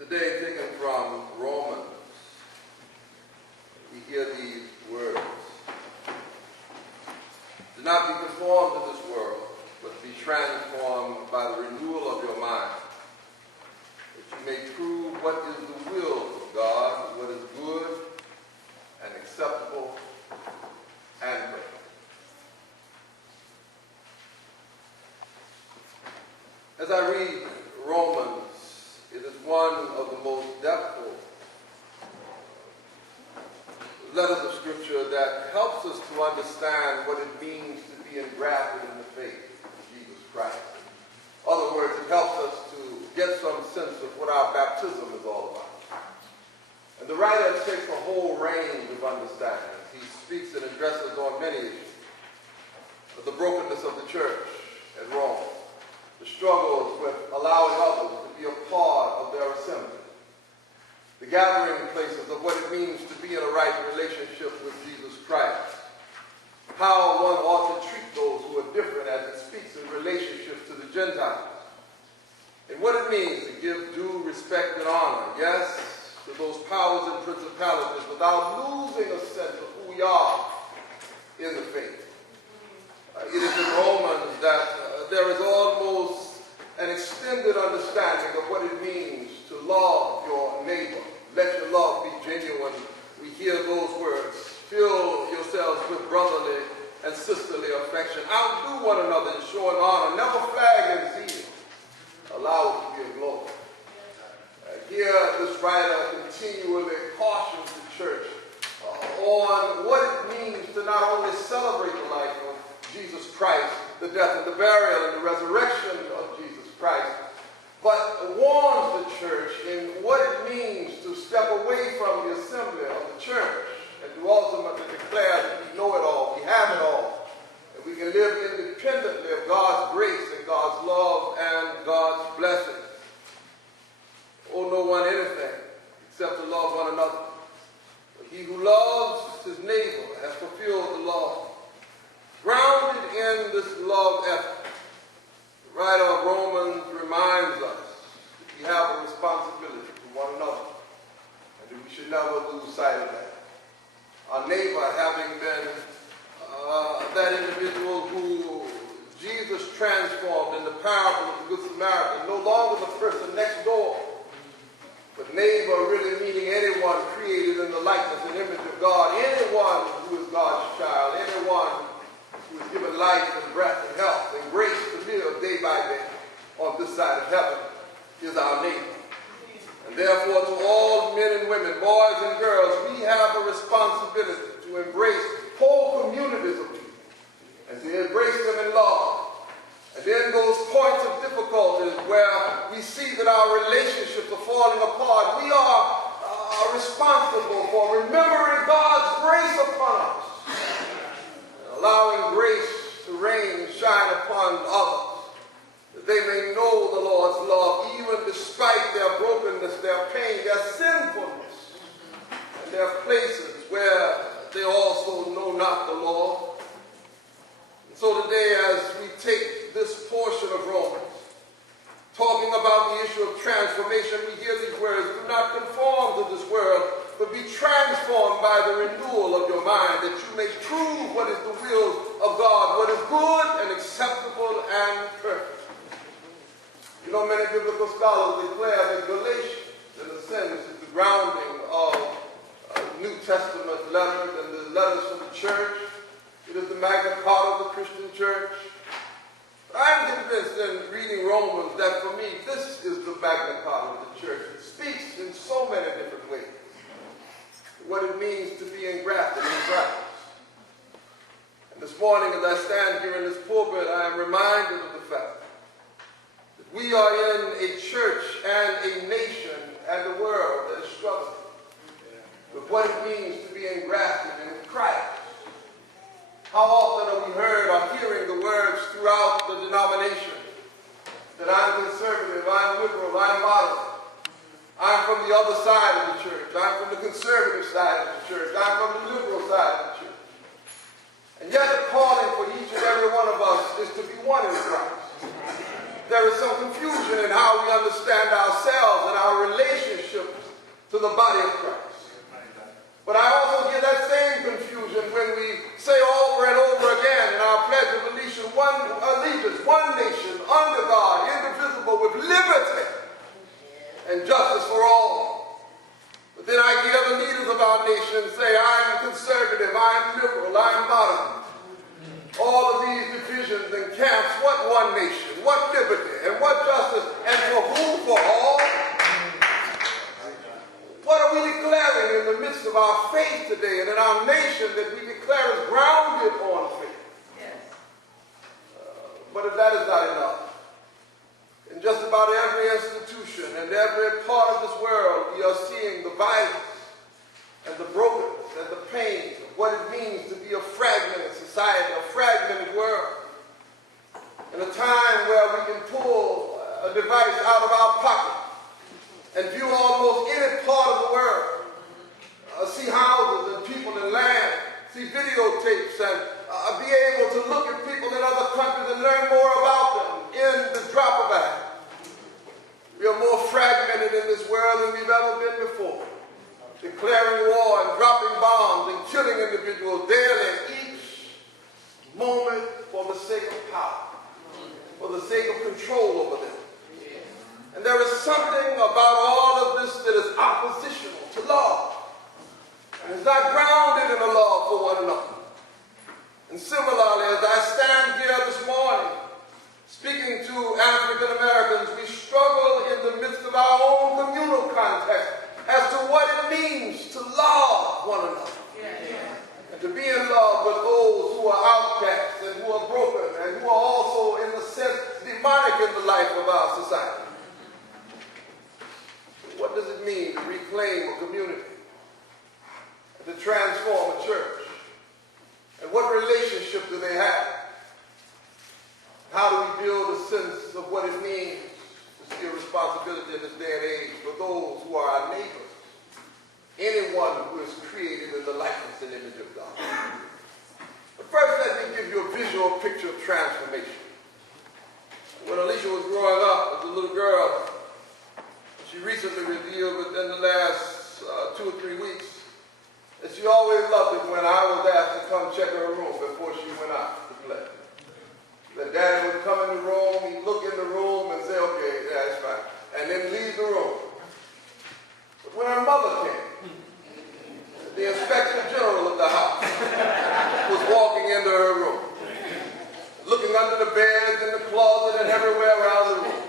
Today, taken from Romans, we hear these words. Do not be conformed to this world, but be transformed by the renewal of your mind, that you may prove what is the will of God, what is good and acceptable and perfect. As I read Romans, it is one of the most depthful letters of Scripture that helps us to understand what it means to be engrafted in the faith of Jesus Christ. In other words, it helps us to get some sense of what our baptism is all about. And the writer takes a whole range of understandings. He speaks and addresses on many issues. The brokenness of the church at Rome, the struggles with allowing others to be a part of their assembly, the gathering places of what it means to be in a right relationship with Jesus Christ, how one ought to treat those who are different as it speaks in relationship to the Gentiles, and what it means to give due respect and honor, yes, to those powers and principalities without losing a sense of who we are in the faith. It is in Romans that there is almost an extended understanding of what it means to love your neighbor. Let your love be genuine. We hear those words. Fill yourselves with brotherly and sisterly affection. Outdo one another in showing honor. Never flag in zeal. Allow it to be a glory. Here, this writer continually cautions the church on what it means to not only celebrate the life of Jesus Christ, the death and the burial and the resurrection of Jesus Christ, but warns the church in what it means to step away from the assembly of the church and to ultimately declare that we know it all, we have it all, and we can live independently of God's grace and God's love and God's blessing. Owe no one anything except to love one another. But he who loves his neighbor has fulfilled the law. Grounded in this love effort, the writer of Romans reminds us that we have a responsibility to one another and that we should never lose sight of that. Our neighbor having been that individual who Jesus transformed in the parable of the Good Samaritan, no longer the person next door, but neighbor really meaning anyone created in the likeness and image of God, anyone who is God's child, anyone who is given life and breath and health and grace to live day by day on this side of heaven is our neighbor. And therefore, to all men and women, boys and girls, we have a responsibility to embrace whole communities of people and to embrace them in love. And then those points of difficulties where we see that our relationships are falling apart, we are responsible for remembering God's grace upon us, allowing grace to reign and shine upon others, that they may know the Lord's love, even despite their brokenness, their pain, their sinfulness, and their places where they also know not the Lord. And so today, as we take this portion of Romans, talking about the issue of transformation, we hear these words: do not conform to this world, but be transformed by the renewal of your mind, that you may prove what is the will of God, what is good and acceptable and perfect. You know, many biblical scholars declare that Galatians, in a sense, is the grounding of New Testament letters and the letters from the church. It is the Magna Carta of the Christian church. But I'm convinced in reading Romans that for me, this is the Magna Carta of the church. It speaks in so many different ways what it means to be engrafted in Christ. And this morning, as I stand here in this pulpit, I am reminded of the fact that we are in a church and a nation and a world that is struggling with what it means to be engrafted in Christ. How often have we heard or hearing the words throughout the denomination that I'm conservative, I'm liberal, I'm moderate, I'm from the other side of the church, I'm from the conservative side of the church, I'm from the liberal side of the church. And yet the calling for each and every one of us is to be one in Christ. There is some confusion in how we understand ourselves and our relationship body of Christ. But I also get that same confusion when we say over and over again in our Pledge of Allegiance, one nation, under God, indivisible, with liberty and justice for all. But then I hear the leaders of our nation say, I'm conservative, I'm liberal, I'm modern. All of these divisions and camps, what one nation, what liberty, and what justice, and for who, for all? What are we declaring in the midst of our faith today and in our nation that we declare is grounded on faith? Yes. But if that is not enough, in just about every institution and every part of this world, we are seeing the violence and the brokenness and the pain of what it means to be a fragmented society, a fragmented world. In a time where we can pull a device out of our pocket and view almost any part of the world, see houses and people and land, see videotapes, and be able to look at people in other countries and learn more about them in the drop of a hat. We are more fragmented in this world than we've ever been before, declaring war and dropping bombs and killing individuals daily, each moment for the sake of power, for the sake of control over them. And there is something about all of this that is oppositional to love. And it's not grounded in a love for one another. And similarly, as I stand here this morning, speaking to African Americans, we struggle in the midst of our own communal context as to what it means to love one another. And to be in love with those who are outcasts and who are broken and who are also, in a sense, demonic in the life of our society. What does it mean to reclaim a community and to transform a church? And what relationship do they have? How do we build a sense of what it means to see a responsibility in this day and age for those who are our neighbors? Anyone who is created in the likeness and image of God. But first, let me give you a visual picture of transformation. When Alicia was growing up as a little girl, she recently revealed within the last 2 or 3 weeks that she always loved it when I was asked to come check her room before she went out to play. That Daddy would come in the room, he'd look in the room and say, okay, yeah, that's fine, and then leave the room. But when her mother came, the Inspector General of the house was walking into her room, looking under the beds, in the closet, and everywhere around the room.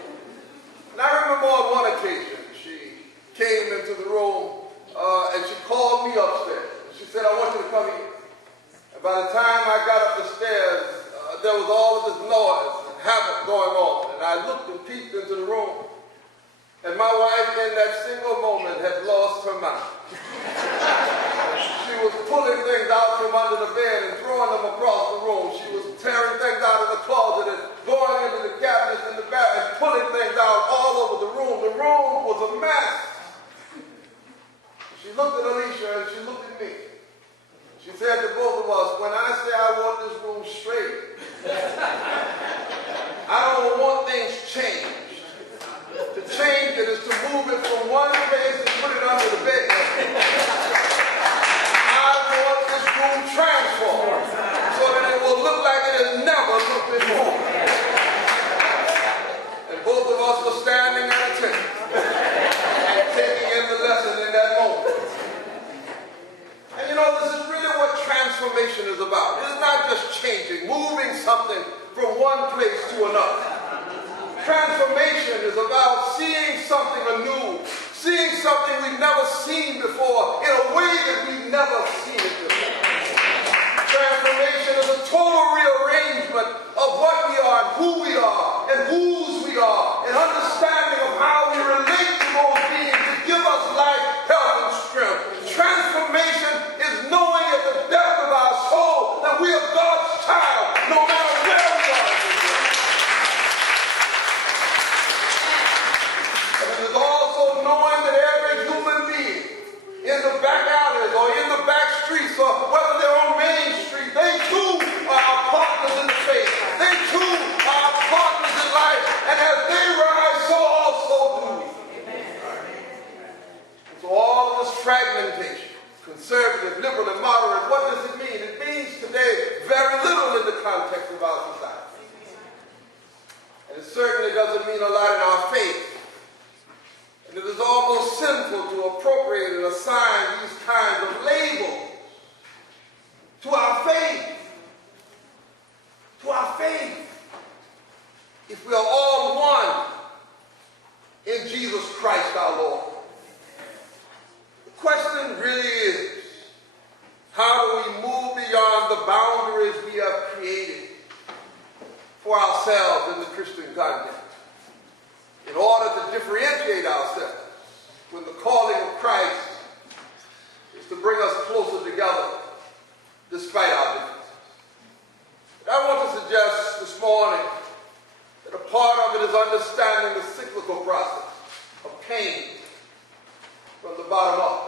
And I remember on one occasion, she came into the room and she called me upstairs. And she said, I want you to come here. And by the time I got up the stairs, there was all of this noise and havoc going on. And I looked and peeked into the room. And my wife, in that single moment, had lost her mind. She was pulling things out from under the bed and throwing them across the room. She was tearing things out of the closet and going into the cabinets in the back and pulling things out all over the room. The room was a mess. She looked at Alicia and she looked at me. She said to both of us, when I say I want this room straight, I don't want things changed. To change it is to move it from one place and put it under the bed. I want this room transformed so that it will look like it has never looked before. And both of us were standing at attention and taking in the lesson in that moment. And you know, this is really what transformation is about. It's not just changing, moving something from one place to another. Transformation is about seeing something anew, seeing something we've never seen before in a way that we've never seen it before. Transformation is a total rearrangement of what we are and who we are and whose we are, an understanding of how we relate to those beings to give us life, health, and strength. Transformation is knowing at the depth of our soul that we are God's child, no matter where we are. It's also knowing that every human being in the back alleys or in the back streets or whether they're on Main Street, they too are our partners in the faith. They too are our partners in life. And as they rise, so fragmentation. Conservative, liberal, and moderate. What does it mean? It means today very little in the context of our society. And it certainly doesn't mean a lot in our faith. And it is almost sinful to appropriate and assign these kinds of labels to our faith. To our faith. If we are all one in Jesus Christ our Lord. The question really is, how do we move beyond the boundaries we have created for ourselves in the Christian context in order to differentiate ourselves when the calling of Christ is to bring us closer together despite our differences? I want to suggest this morning that a part of it is understanding the cyclical process of pain from the bottom up.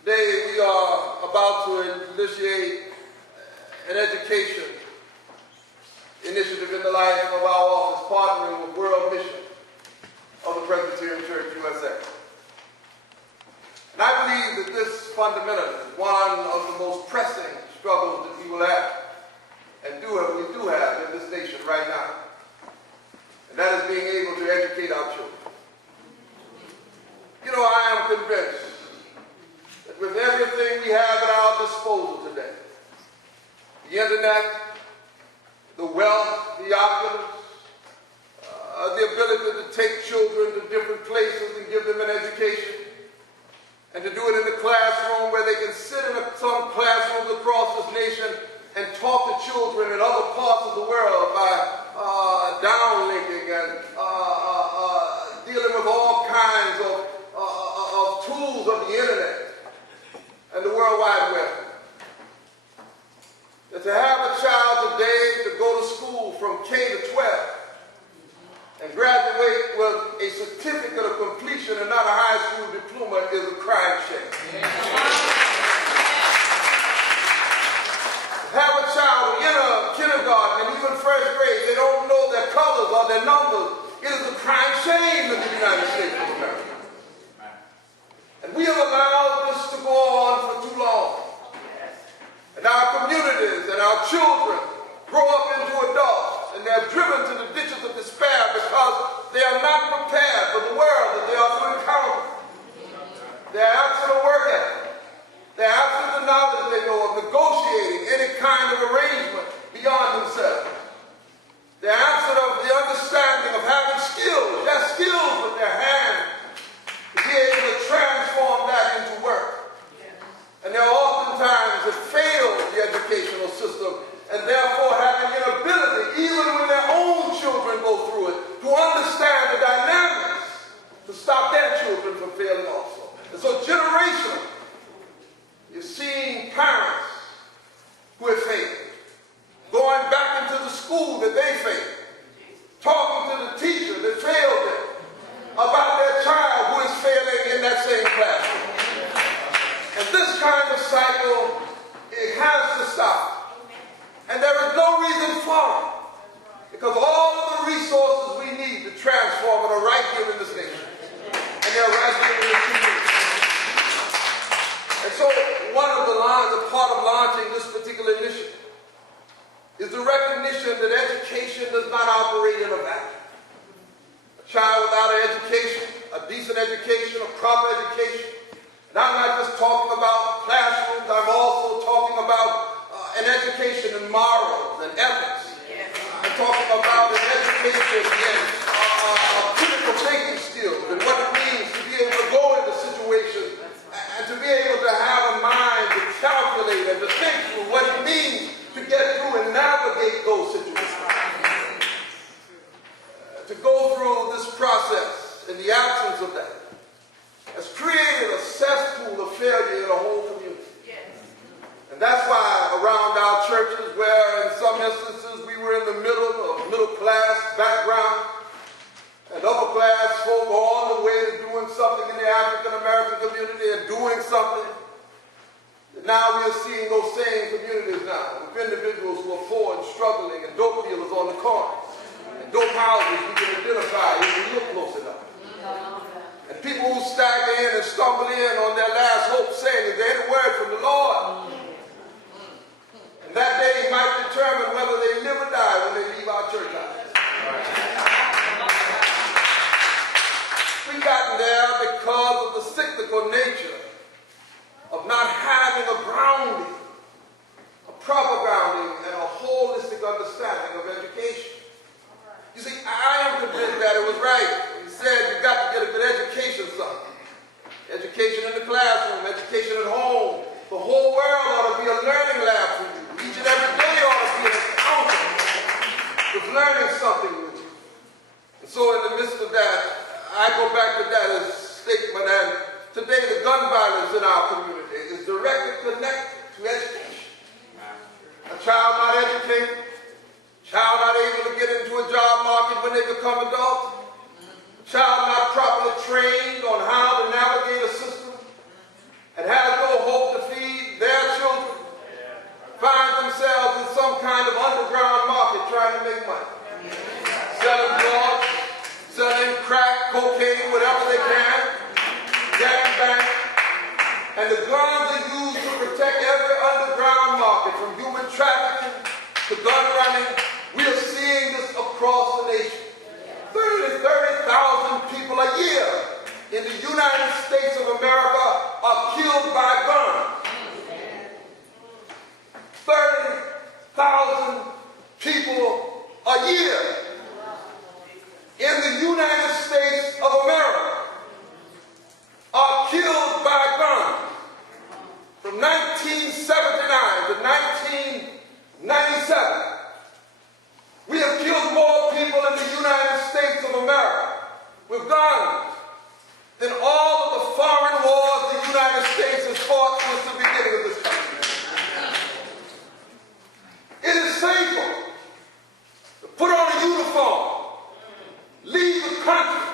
Today we are about to initiate an education initiative in the life of our office, partnering with World Mission of the Presbyterian Church, U.S.A. And I believe that this fundamentally is one of the most pressing struggles that we will have and we do have in this nation right now. And that is being able to educate our children. You know, I am convinced that with everything we have at our disposal today, the internet, the wealth, the opulence, the ability to take children to different places and give them an education, and to do it in the classroom where they can sit in some classrooms across this nation and talk to children in other parts of the world by downlinking and dealing with all kinds of tools of the internet and the World Wide Web. That to have a child today to go to school from K to 12 and graduate with a certificate of completion and not a high school diploma is a crying shame. Have a child in a kindergarten and even first grade, they don't know their colors or their numbers. It is a crying shame in the United States of America. And we have allowed this to go on for too long. And our communities and our children grow up into adults and they're driven to the ditches of despair because they are not prepared for the world that they are to encounter. They're absent of work ethic. They're absent of the knowledge they know of negotiating any kind of arrangement beyond themselves. They're absent of the understanding of having skills. They're skills with their hands to be able to transform that into work. And they're oftentimes have failed the educational system and therefore have an inability, even when their own children go through it, to understand the dynamics to stop their children from failing also. And so generationally, you're seeing parents who have failed, going back into the school that they failed, talking to the teacher that failed them about their child who is failing in that same classroom. And this kind of cycle, it has to stop. And there is no reason for it. Because all of the resources we need to transform it are right here in this nation. And they're right here in this community. And so one of the lines, a part of launching this particular initiative, is the recognition that education does not operate in a vacuum. A child without an education, a decent education, a proper education. And I'm not just talking about classrooms, I'm also talking about an education in morals and ethics. I'm talking about an education in critical thinking skills and what it means to be able to go into situations and to be able to have a mind to calculate and to think through what it means to get through and navigate those situations. To go through this process in the absence of that has created a cesspool of failure in a whole community. And that's why around our churches, where in some instances we were in the middle class background, and upper class folk are on the way to doing something in the African American community and doing something. And now we are seeing those same communities now, with individuals who are poor and struggling, and dope dealers on the corners, and dope houses we can identify if we look close enough. And people who stagger in and stumble in on their last hope saying, is there any word from the Lord? And that day might determine whether they live or die when they leave our church house. We've gotten there because of the cyclical nature of not having a grounding, a proper grounding, and a holistic understanding of education. You see, I am convinced that it was right. He said you got to get a good education, son. Education in the classroom, education at home. The whole world ought to be a learning lab for you. Each and every day ought to be an encounter with learning something with you. And so in the midst of that, I go back to that as a statement, and today the gun violence in our community is directly connected to education. A child not educated, child not able to get into a job market when they become adults, child not properly trained on how to navigate a system and has no hope to feed their children, find themselves in some kind of underground market trying to make money. Selling drugs, selling crack, cocaine, whatever they can, getting back. And the guns are used to protect every underground market, from human trafficking to gun running. We are seeing this across the nation. 30,000 people a year in the United States of America are killed by guns. 30,000 people a year in the United States of America are killed by guns. From 1979 to 1997, we have killed more people in the United States of America with guns than all of the foreign wars the United States has fought since the beginning of this country. It is safer to put on a uniform, leave the country,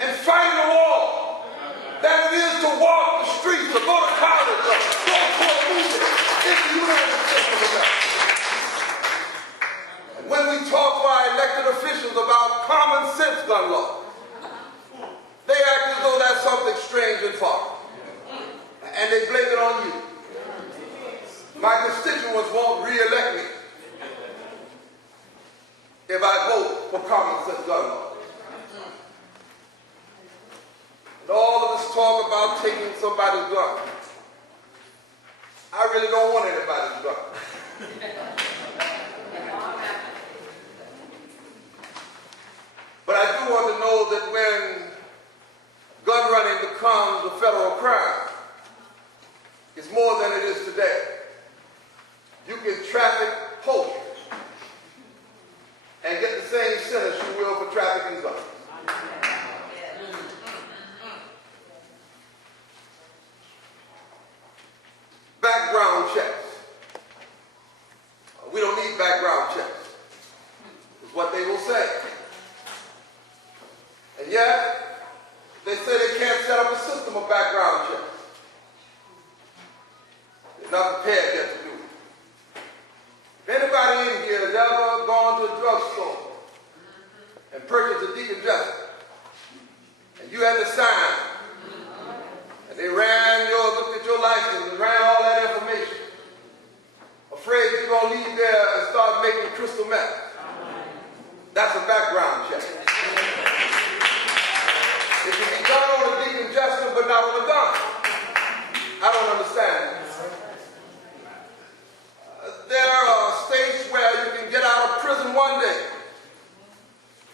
and fight in a war than it is to walk the streets or go to college or go to a movie in the United States of America. When we talk to our elected officials about common sense gun law, they act as though that's something strange and foreign. And they blame it on you. My constituents won't re-elect me if I vote for common sense gun law. And all of this talk about taking somebody's gun, I really don't want anybody's gun. But I do want to know that when gun running becomes a federal crime, it's more than it is today. You can traffic poultry and get the same sentence you will for trafficking guns. Background checks. We don't need background checks, is what they will say. And yet, they say they can't set up a system of background checks. They're not prepared yet to do it. If anybody in here has ever gone to a drugstore and purchased a decongestant, and you had to sign, and they looked at your license and ran all that information, afraid you're going to leave there and start making crystal meth. That's a background check. It can be done on a decongestant, but not on a gun. I don't understand. There are states where you can get out of prison one day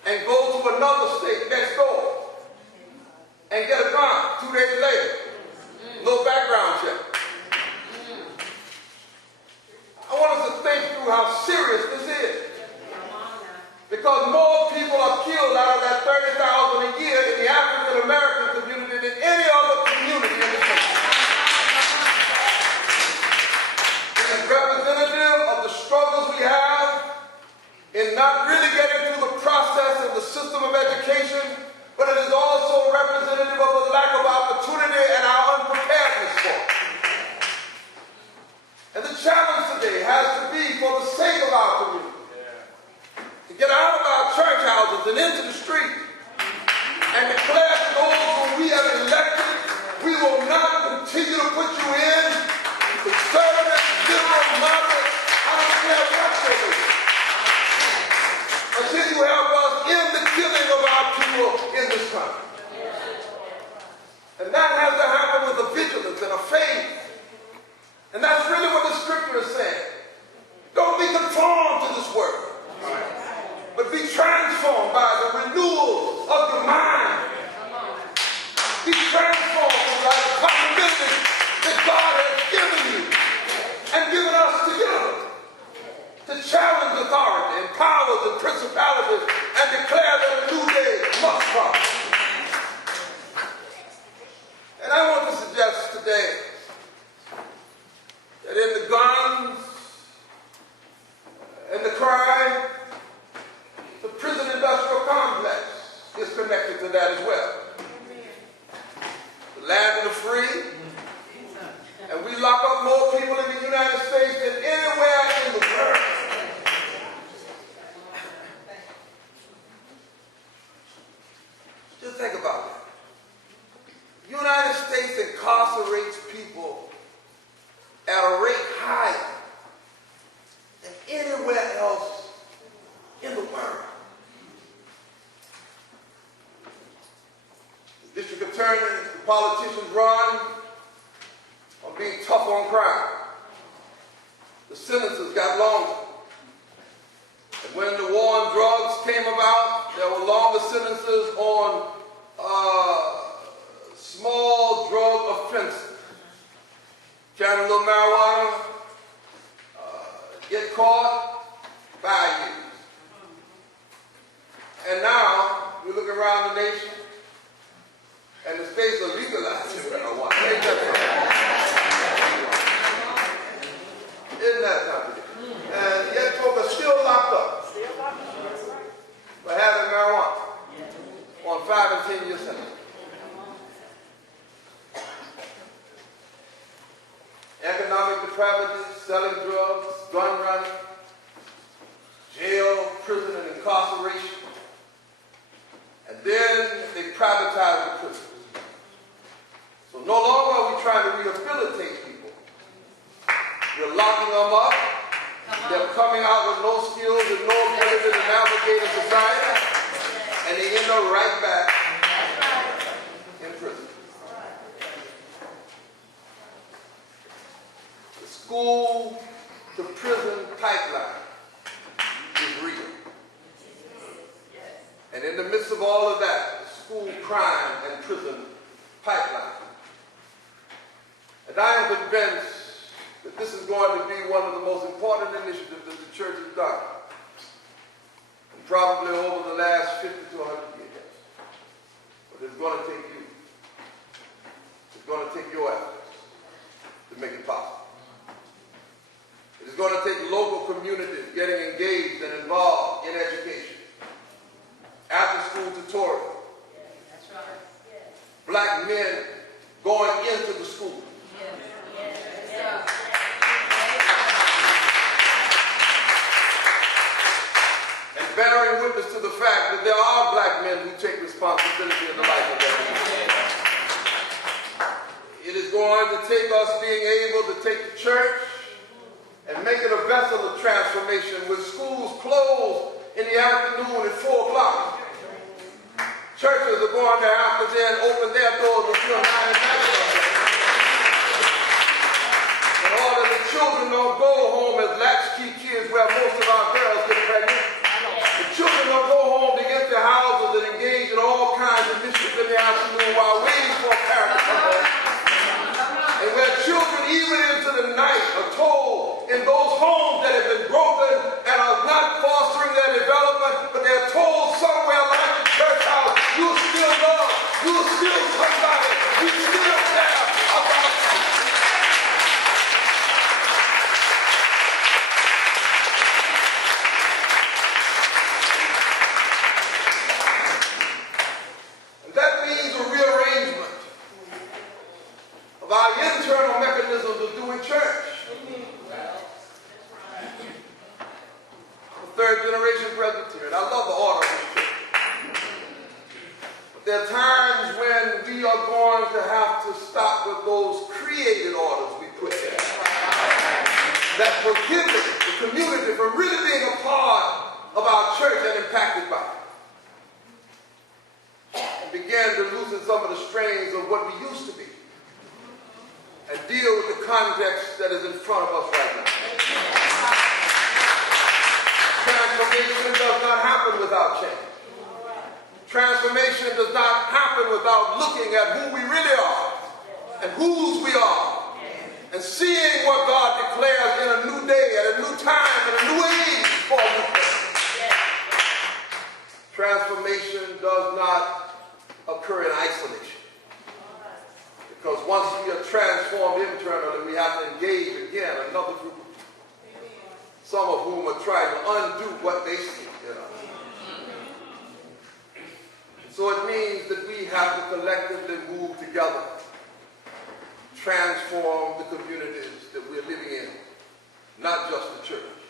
and go to another state next door and get a gun 2 days later. No background check. I want us to think through how serious this is. Because more people are killed out of that 30,000 a year in the African American community than any other community in the country. It is representative of the struggles we have in not really getting through the process of the system of education, but about that. The United States incarcerates people at a rate higher than anywhere else in the world. The district attorneys, the politicians run on being tough on crime. The sentences got longer. And when the war on drugs came about, there were longer sentences on small drug offenses. Carrying a little marijuana, get caught, 5 years. And now, we look around the nation, and the states are legalizing marijuana. Isn't that something? And yet folks are still locked up for having marijuana on 5 and 10 year sentences. Economic depravity, selling drugs, gun running, jail, prison, and incarceration. And then they privatize the prison. So no longer are we trying to rehabilitate people. We're locking them up. They're coming out with no skills and no ability to navigate in society. And they end up right back in prison. The school to prison pipeline is real. And in the midst of all of that, the school crime and prison pipeline. And I am convinced that this is going to be one of the most important initiatives that the church has done. And probably over the last 50 to 100 years. But it's going to take you. It's going to take your efforts to make it possible. It is going to take local communities getting engaged and involved in education. After-school tutorial. That's right. Black men going into the school. And bearing witness to the fact that there are black men who take responsibility in the life of their community. It is going to take us being able to take the church and make it a vessel of transformation with schools closed in the afternoon at 4 o'clock. Churches are going to have to then open their doors until 9 at night. In order that children don't go home as latchkey kids where most of our girls get pregnant. The children don't go home to get their houses and engage in all kinds of mischief in the afternoon while waiting for a parent to come home. And where children, even into the night, are told in those homes that have been broken and are not fostering their development, but they're told somewhere like the church house, you still love, you still somebody, you still care about you. And that means a rearrangement of our internal mechanisms of doing church. I'm a third-generation Presbyterian. I love the order of the church. But there are times when we are going to have to stop with those created orders we put in that prohibit the community from really being a part of our church and impacted by it. And begin to loosen some of the strains of what we used to be and deal with the context that is in front of us right now. Transformation does not happen without change. Transformation does not happen without looking at who we really are and whose we are and seeing what God declares in a new day, at a new time, and a new age for a new person. Transformation does not occur in isolation. Because once we are transformed internally, we have to engage again another group of people, some of whom are trying to undo what they see in us. So it means that we have to collectively move together, transform the communities that we're living in, not just the church.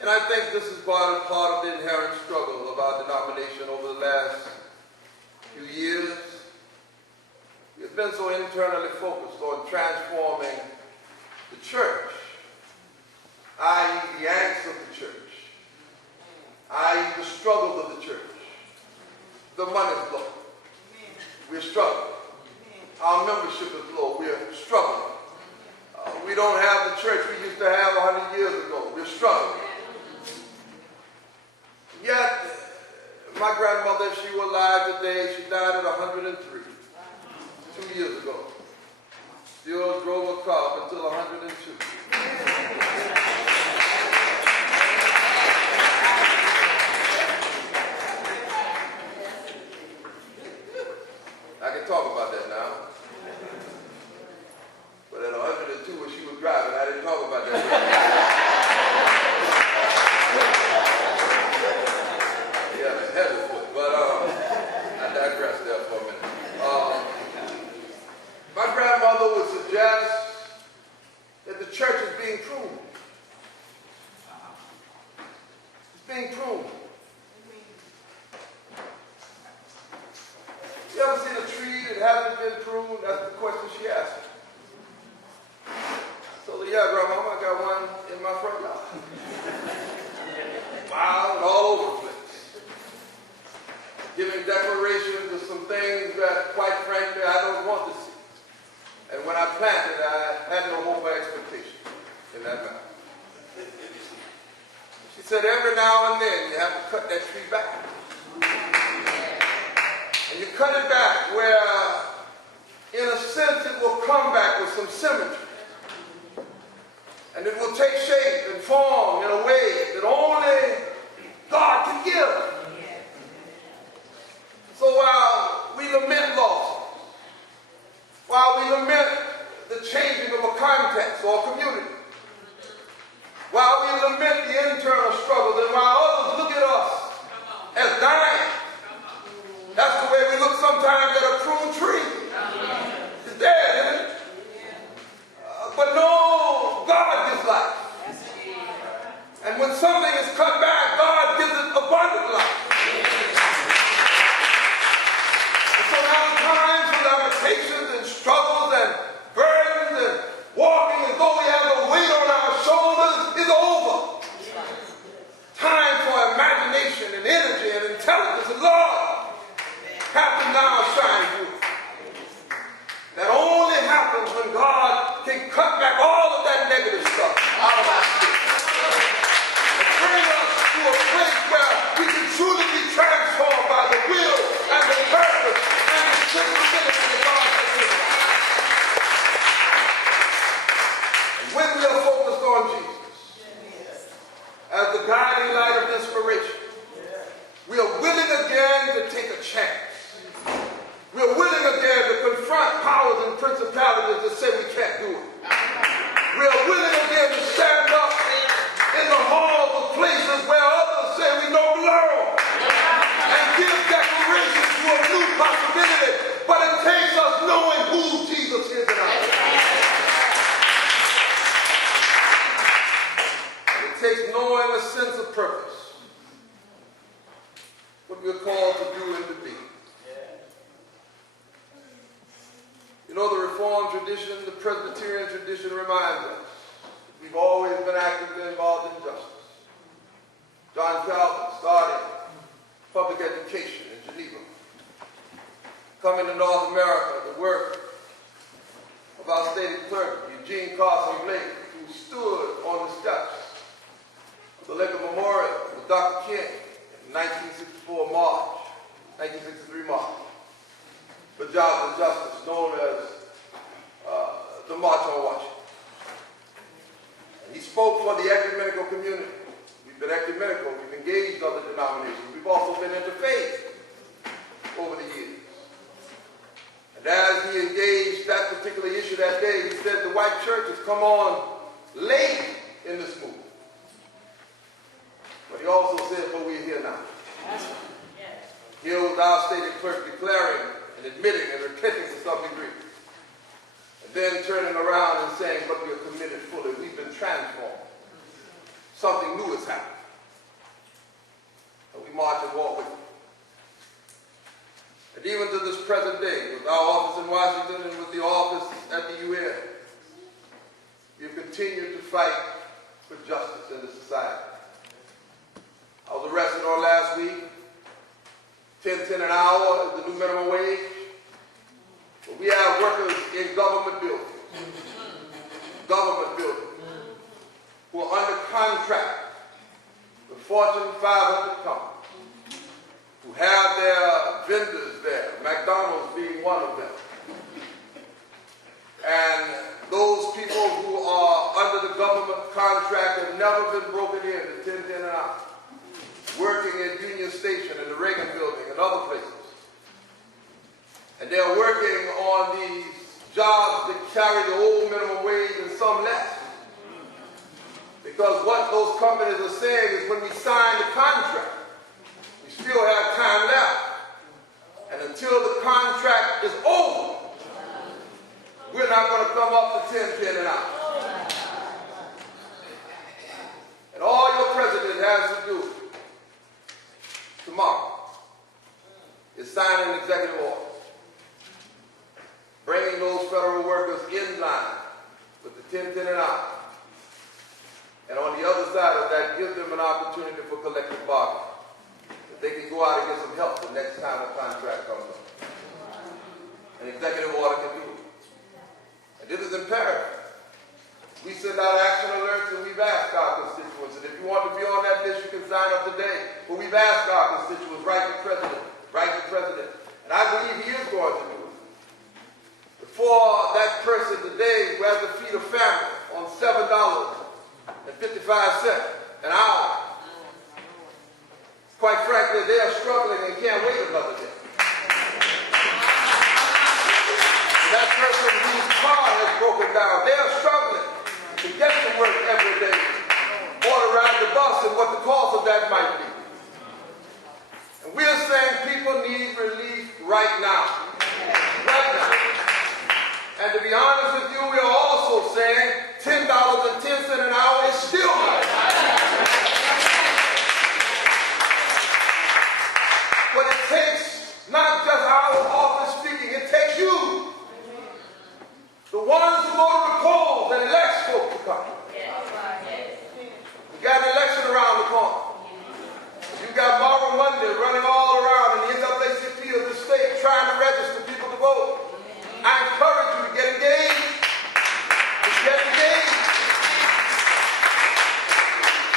And I think this is part of the inherent struggle of our denomination over the last been so internally focused on transforming the church, i.e. the angst of the church, i.e. the struggles of the church. The money's low. We're struggling. Our membership is low. We're struggling. We don't have the church we used to have 100 years ago. We're struggling. Yet, my grandmother, if she were alive today, she died at 103, 2 years ago. Still drove a car up until 102. I can talk about that now. But at 102 when she was driving, I didn't talk about that. Yeah, heavy foot. But I digress there for a minute. My grandmother would suggest that the church is being pruned. It's being pruned. You ever seen a tree that hasn't been pruned? That's the question she asked me. I told her, yeah, Grandma, I got one in my front yard. Wild and all over the place. Giving declarations of some things that, quite frankly, I don't want to see. And when I planted, I had no hope or expectation in that matter. She said, every now and then you have to cut that tree back. And you cut it back where, in a sense, it will come back with some symmetry. And it will take shape and form in a way that only God can give. So while we lament losses, while we lament the changing of a context or a community, while we lament the internal struggles, and while others look at us as dying, that's the way we look sometimes at a pruned tree. It's dead, isn't it? But no, God gives life. And when something is cut back, God gives it abundant life. And so now times with limitations and struggles and burdens and walking as though we have a weight on our shoulders is over. Time for imagination and energy and intelligence and love have to now shine through. That only happens when God can cut back all of that negative stuff out of our spirit and bring us to a place where we can truly be transformed by the will and the purpose and the sensibility that God has given us. And when we are focused on Jesus as the guiding light of inspiration, we are willing again to take a chance. We are willing again to confront powers and principalities that say we can't do it. We are willing again to stand up in the halls of places where others say we don't belong and give declaration to a new possibility. But it takes us knowing who Jesus is in our lives. It takes knowing a sense of purpose. What we're called to do and to be. You know, the Reformed tradition, the Presbyterian tradition reminds us that we've always been actively involved in justice. John Calvin started public education in Geneva. Coming to North America, the work of our state clerk, Eugene Carson Blake, who stood on the steps of the Lincoln Memorial with Dr. King in 1963 March. For jobs and justice, known as the March on Washington. And he spoke for the ecumenical community. We've been ecumenical, we've engaged other denominations, we've also been interfaith over the years. And as he engaged that particular issue that day, he said the white church has come on late in this movement. But he also said, but we're here now. Here was our state clerk declaring and admitting and repenting to some degree. And then turning around and saying, but we are committed fully. We've been transformed. Something new has happened. And we march and walk with it. And even even to this present day, with our office in Washington and with the office at the UN, we've continued to fight for justice in this society. I was arrested on last week, $10.10 an hour is the new minimum wage. But we have workers in government buildings, who are under contract with Fortune 500 companies, who have their vendors there, McDonald's being one of them. And those people who are under the government contract have never been broken in at $10.10 an hour, working at Union Station and the Reagan Building and other places. And they're working on these jobs that carry the old minimum wage and some less. Because what those companies are saying is when we sign the contract, we still have time left. And until the contract is over, we're not going to come up to $10.10 an hour. And all your president has to do tomorrow is sign an executive order, bringing those federal workers in line with the $10.10 an hour. And on the other side of that, give them an opportunity for collective bargaining, that they can go out and get some help the next time a contract comes up. An executive order can do it. And this is imperative. We send out action alerts and we've asked our constituents, and if you want to be on that list, you can sign up today. But we've asked our constituents, write the president. And I believe he is going to do it. For that person today who has to feed a family on $7.55 an hour, quite frankly, they are struggling and can't wait another day. That person whose car has broken down, they are struggling to get to work every day or to ride the bus and what the cost of that might be. And we're saying people need relief right now. Right now. And to be honest with you, we are also saying $10.10 an hour is still not enough. But it takes not just our office speaking, it takes you. The ones who go to the polls and elect folks to come. We got an election around the corner. You got Marvel Monday running all around in the NAACP of the state trying to register people to vote. I encourage you to get engaged.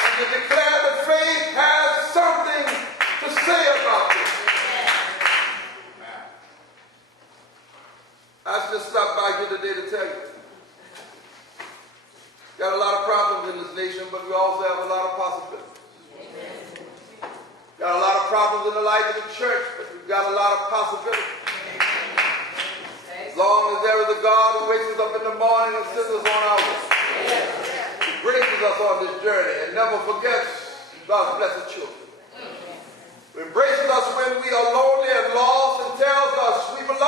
And to declare that faith has something to say about this. I just stopped by here today to tell you. Got a lot of problems in this nation, but we also have a lot of possibilities. Got a lot of problems in the life of the church, but we've got a lot of possibilities. As long as there is a God who wakes us up in the morning and sends us on our way. He brings us on this journey and never forgets God's blessed children. Who embraces us when we are lonely and lost and tells us we belong.